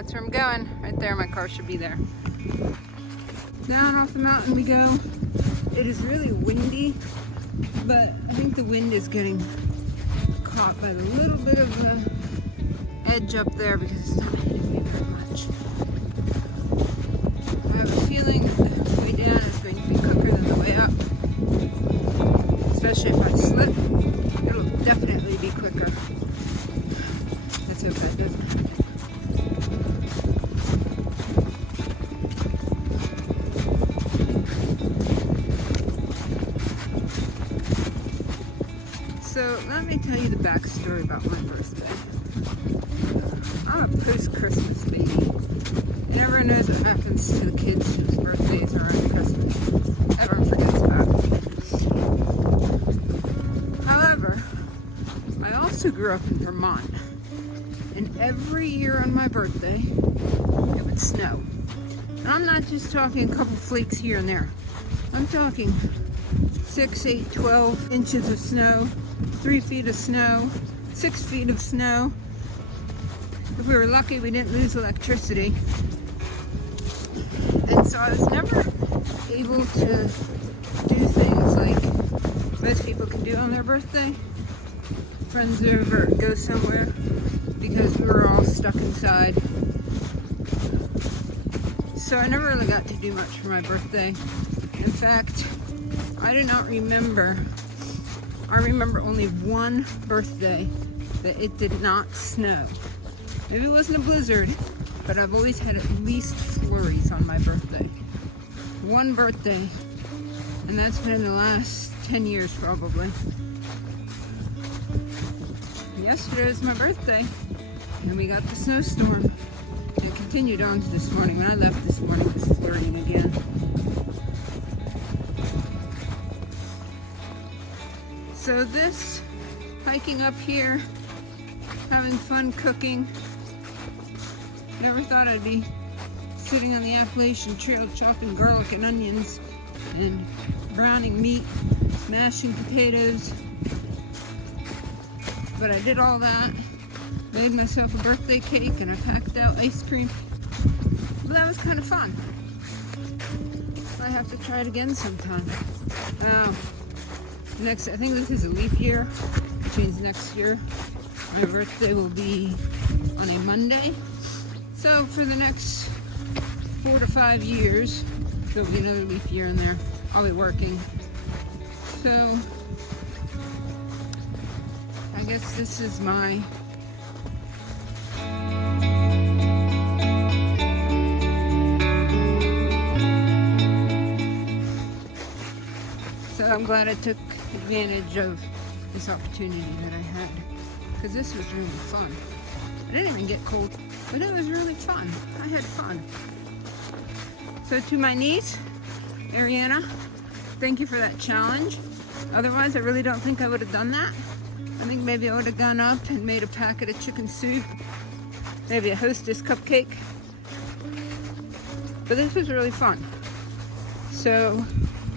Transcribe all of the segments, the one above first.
That's where I'm going. Right there, my car should be there. Down off the mountain we go. It is really windy, but I think the wind is getting caught by a little bit of the edge up there because it's not hitting me very much. I have a feeling that the way down is going to be quicker than the way up. Especially if I slip, it'll definitely be quicker. Let's hope that doesn't happen. So let me tell you the backstory about my birthday. I'm a post-Christmas baby. Everyone knows what happens to the kids whose birthdays are on Christmas. Everyone forgets about it. However, I also grew up in Vermont. And every year on my birthday, it would snow. And I'm not just talking a couple flakes here and there. I'm talking 6, 8, 12 inches of snow, 3 feet of snow, 6 feet of snow. If we were lucky, we didn't lose electricity. And so I was never able to do things like most people can do on their birthday. Friends over, go somewhere, because we were all stuck inside. So I never really got to do much for my birthday. In fact, I do not remember. I remember only one birthday that it did not snow. Maybe it wasn't a blizzard, but I've always had at least flurries on my birthday. One birthday, and that's been in the last 10 years probably. Yesterday was my birthday, and we got the snowstorm. And it continued on to this morning. When I left this morning, it was flurrying again. So this, hiking up here, having fun cooking. Never thought I'd be sitting on the Appalachian Trail chopping garlic and onions and browning meat, mashing potatoes. But I did all that, made myself a birthday cake, and I packed out ice cream. But that was kind of fun. I have to try it again sometime. Next, I think this is a leap year, which means next year my birthday will be on a Monday. So for the next 4 to 5 years, there'll be another leap year in there. I'll be working. So I guess this is my I'm glad I took advantage of this opportunity that I had, because this was really fun. I didn't even get cold, but it was really fun. I had fun. So to my niece, Ariana, thank you for that challenge. Otherwise, I really don't think I would have done that. I think maybe I would have gone up and made a packet of chicken soup, maybe a Hostess cupcake. But this was really fun. So,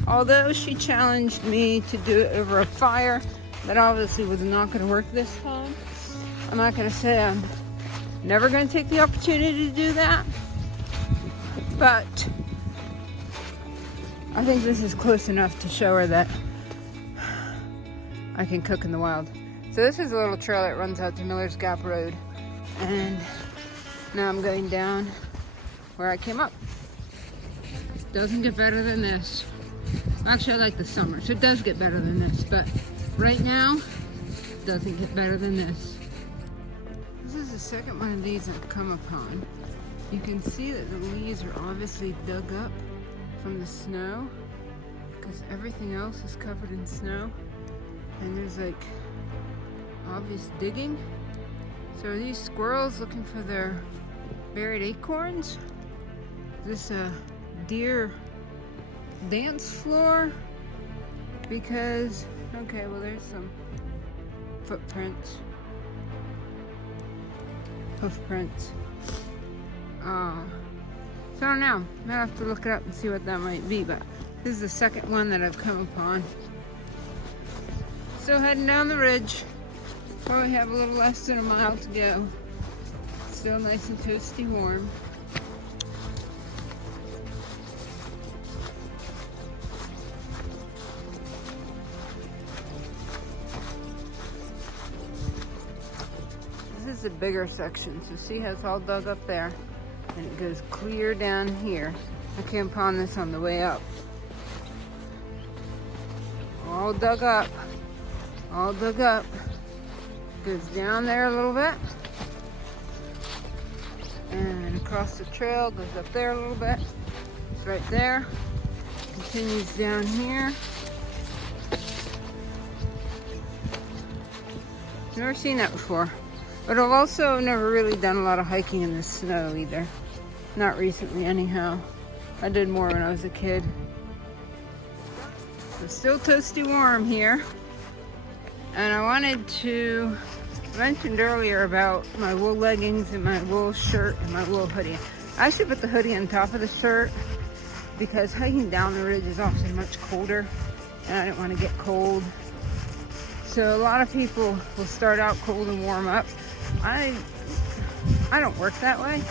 although she challenged me to do it over a fire, that obviously was not going to work this time. I'm not going to say I'm never going to take the opportunity to do that, but I think this is close enough to show her that I can cook in the wild. So this is a little trail that runs out to Miller's Gap Road, and now I'm going down where I came up. Doesn't get better than this. Actually, I like the summer, so it does get better than this, but right now, it doesn't get better than this. This is the second one of these I've come upon. You can see that the leaves are obviously dug up from the snow, because everything else is covered in snow, and there's like obvious digging. So are these squirrels looking for their buried acorns? Is this a deer dance floor? Because, okay, well there's some footprints. Hoofprints. So I don't know. I have to look it up and see what that might be, but this is the second one that I've come upon. So heading down the ridge. Probably have a little less than a mile to go. It's Still nice and toasty warm. This is a bigger section, so see how it's all dug up there? And it goes clear down here. I came upon this on the way up. All dug up. All dug up. Goes down there a little bit. And across the trail, goes up there a little bit. It's right there. Continues down here. Never seen that before. But I've also never really done a lot of hiking in the snow either. Not recently anyhow. I did more when I was a kid. So still toasty warm here. And I wanted to mention earlier about my wool leggings and my wool shirt and my wool hoodie. I actually put the hoodie on top of the shirt because hiking down the ridge is often much colder and I didn't want to get cold. So a lot of people will start out cold and warm up. I don't work that way.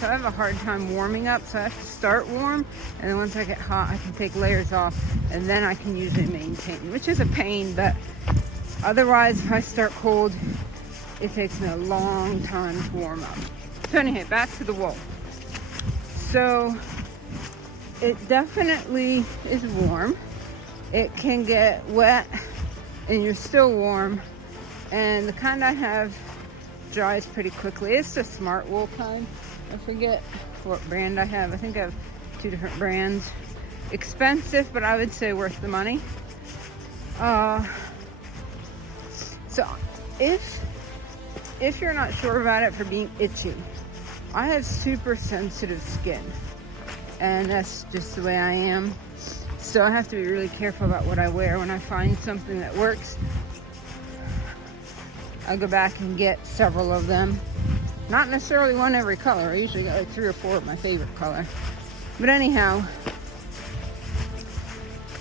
So I have a hard time warming up, so I have to start warm, and then once I get hot, I can take layers off, and then I can usually maintain, which is a pain, but otherwise, if I start cold, it takes me a long time to warm up. So anyway, back to the wool. So it definitely is warm. It can get wet, and you're still warm, and the kind I have dries pretty quickly. It's the smart wool kind. I forget what brand I have. I think I have 2 different brands. Expensive, but I would say worth the money. So if you're not sure about it for being itchy, I have super sensitive skin, and that's just the way I am. So I have to be really careful about what I wear. When I find something that works, I go back and get several of them. Not necessarily one every color. I usually got like 3 or 4 of my favorite color. But anyhow,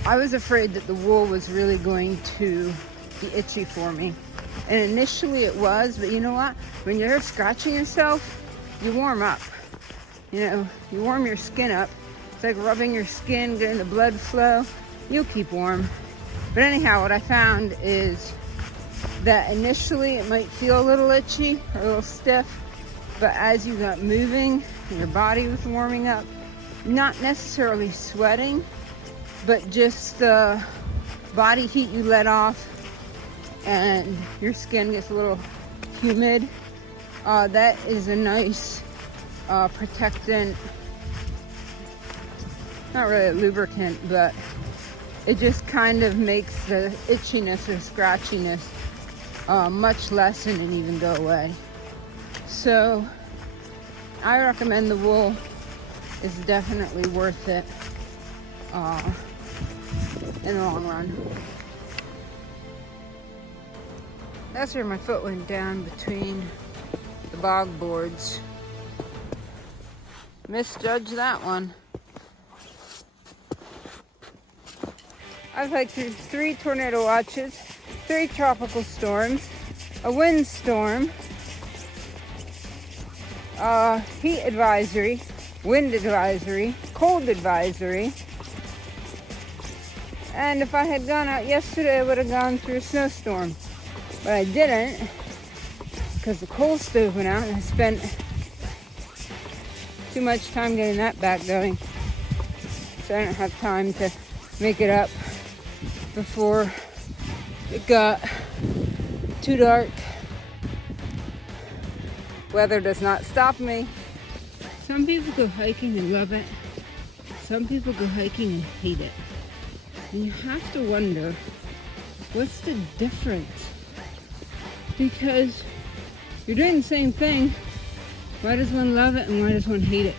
I was afraid that the wool was really going to be itchy for me. And initially it was, but you know what? When you're scratching yourself, you warm up. You know, you warm your skin up. It's like rubbing your skin, getting the blood flow. You'll keep warm. But anyhow, what I found is that initially it might feel a little itchy or a little stiff, but as you got moving and your body was warming up, not necessarily sweating, but just the body heat you let off and your skin gets a little humid, that is a nice protectant. Not really a lubricant, but it just kind of makes the itchiness or scratchiness much lessen and even go away. So I recommend the wool. Is definitely worth it in the long run. That's where my foot went down between the bog boards. Misjudged that one. I've hiked through 3 tornado watches, 3 tropical storms, a windstorm, heat advisory, wind advisory, cold advisory, and if I had gone out yesterday I would have gone through a snowstorm, but I didn't because the coal stove went out and I spent too much time getting that back going, so I didn't have time to make it up before it got too dark. Weather does not stop me. Some people go hiking and love it. Some people go hiking and hate it. And you have to wonder, what's the difference? Because you're doing the same thing. Why does one love it and why does one hate it?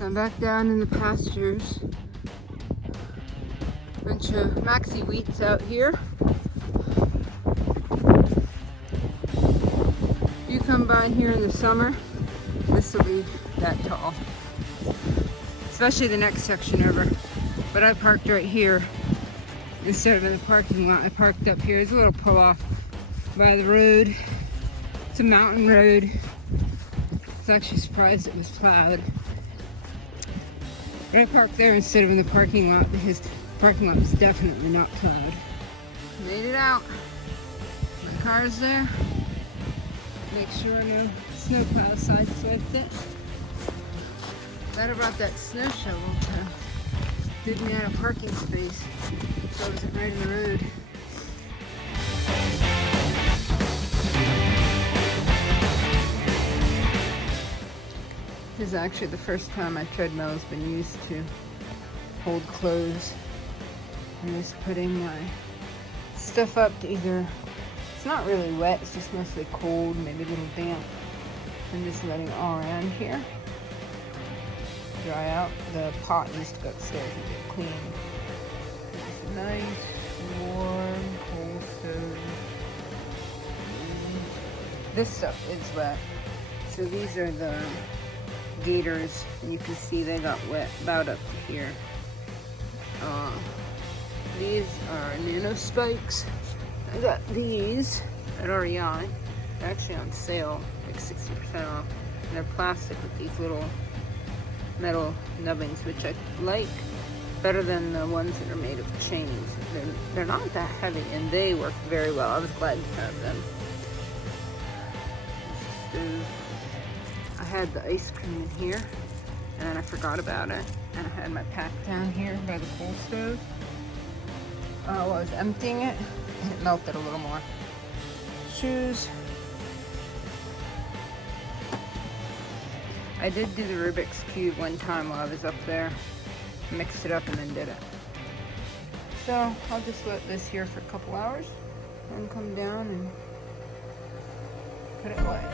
I'm back down in the pastures. Bunch of maxi wheats out here. You come by here in the summer, this will be that tall. Especially the next section over. But I parked right here instead of in the parking lot. I parked up here. There's a little pull off by the road. It's a mountain road. I was actually surprised it was plowed. But I parked there instead of in the parking lot because the parking lot was definitely not plowed. Made it out. My car's there. Make sure no snow plow sideswiped it. Glad I brought that snow shovel to dig me out of parking space so I wasn't right in the road. This is actually the first time my treadmill has been used to hold clothes. I'm just putting my stuff up to either, it's not really wet, it's just mostly cold, maybe a little damp. I'm just letting it all around here dry out. The pot needs to go upstairs and get clean. It's a nice, warm, cold stove. This stuff is wet. So these are the gaiters, and you can see they got wet about up to here. These are nano spikes. I got these at REI. They're actually on sale, like 60% off. And they're plastic with these little metal nubbings, which I like better than the ones that are made of chains. They're not that heavy, and they work very well. I was glad to have them. I had the ice cream in here, and then I forgot about it. And I had my pack down here by the coal stove. While I was emptying it, it melted a little more. Shoes. I did do the Rubik's Cube one time while I was up there. Mixed it up and then did it. So I'll just let this here for a couple hours and come down and put it away.